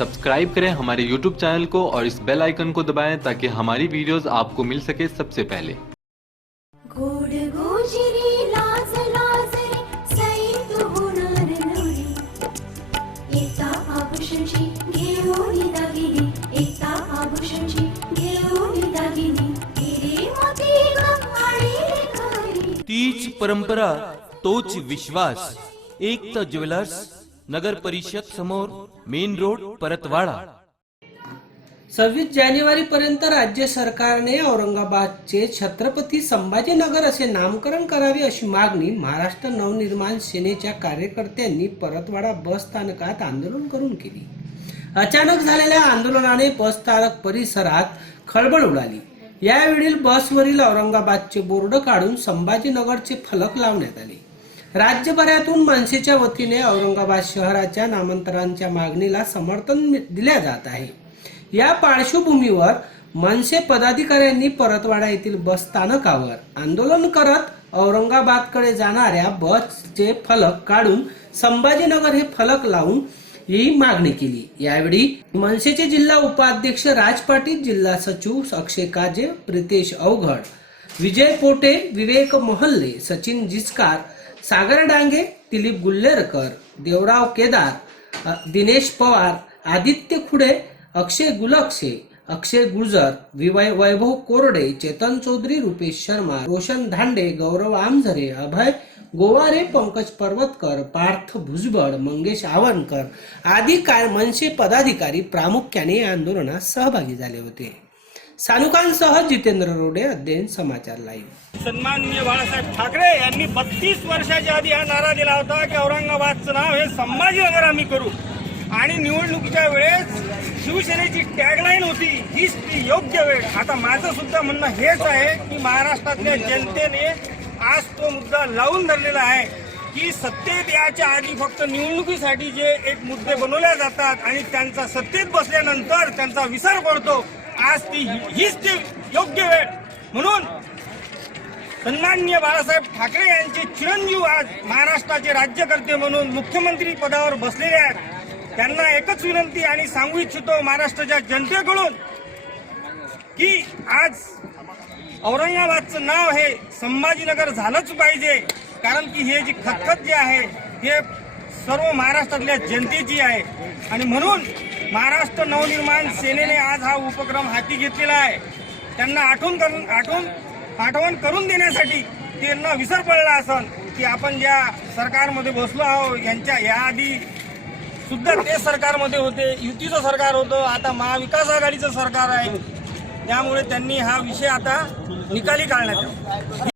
Subscribe करें हमारे YouTube channel को और इस बेल आइकन को दबाएँ ताकि हमारी वीडियोस आपको मिल सके सबसे पहले। तीज परंपरा तोच विश्वास। एकता ज्वेलर्स नगर परिषद समोर मेन रोड परतवाडा. सव्वीस जानेवारी पर्यंत राज्य सरकारने औरंगाबादचे छत्रपती संभाजीनगर असे नामकरण करावे अशी मागणी महाराष्ट्र नवनिर्माण सेनेच्या कार्यकर्त्यांनी परतवाडा बस स्थानकात आंदोलन करून केली. अचानक झालेल्या आंदोलनाने बस स्थानक परिसरात खळबळ उडाली. यावेळी बसवरील औरंगाबादचे बोर्ड काढून संभाजीनगरचे फलक लावण्यात आले. राज्यभरातून मनसेच्या वतीने औरंगाबाद शहराच्या नामांतरांच्या मागणीला समर्थन दिल्या जात आहे. या पार्श्वभूमीवर मनसे पदाधिकाऱ्यांनी परतवाडा येथील बस स्थानकावर आंदोलन करत औरंगाबादकडे जाणाऱ्या बसचे फलक काढून संभाजीनगर हे फलक लावून ही मागणी केली. यावेळी मनसेचे जिल्हा उपाध्यक्ष राज पाटील जिल्हा सचिव अक्षय काजे प्रितेश अवघड विजय पोटे विवेक मोहल्ले सचिन जिचकार सागर डांगे दिलीप गुल्लेरकर देवराव केदार दिनेश पवार आदित्य खुडे अक्षय गुलक्षे अक्षय गुर्जर विवय वैभव कोरडे चेतन चौधरी रुपेश शर्मा रोशन धांडे गौरव आमझरे अभय गोवारे पंकज पर्वतकर पार्थ भुजबळ मंगेश आवनकर आदी काय मनसे पदाधिकारी प्रामुख्याने या आंदोलनात सहभागी झाले होते. सानुकांसह जितेंद्र रोडे अध्ययन समाचार लाईव्ह. सन्माननीय बाळासाहेब ठाकरे यांनी बत्तीस वर्षाच्या आधी हा नारा दिला होता की औरंगाबादचं नाव हे संभाजीनगर आम्ही करू. आणि निवडणुकीच्या वेळेस शिवसेनेची टॅगलाईन होती हीच ती योग्य वेळ. आता माझं सुद्धा म्हणणं हेच आहे की महाराष्ट्रातल्या जनतेने आज तो मुद्दा लावून धरलेला आहे की सत्तेत याच्या आधी फक्त निवडणुकीसाठी जे एक मुद्दे बनवले जातात आणि त्यांचा सत्तेत बसल्यानंतर त्यांचा विसर पडतो आज ती हीच ती योग्य वेळ. म्हणून सन्माननीय बाळासाहेब ठाकरे यांचे चिरंजीव आज महाराष्ट्राचे राज्यकर्ते म्हणून मुख्यमंत्री पदावर बसलेले आहेत. त्यांना एकच विनंती आणि सांगू इच्छितो महाराष्ट्राच्या जनतेकडून की आज औरंगाबादचं नाव हे संभाजीनगर झालंच पाहिजे. कारण की हे जी खतखत जे आहे हे सर्व महाराष्ट्रातल्या जनतेची आहे. आणि म्हणून महाराष्ट्र नवनिर्माण सेनेने आज हा उपक्रम हाती घेतलेला आहे. त्यांना आठवण करून आठवण आठवण करून देण्यासाठी त्यांना विसर पडला असन की आपण ज्या सरकारमध्ये बसलो आहोत यांच्या याआधी सुद्धा ते सरकारमध्ये होते. युतीचं सरकार होतं आता महाविकास आघाडीचं सरकार आहे. त्यामुळे त्यांनी हा विषय आता निकाली काढण्यात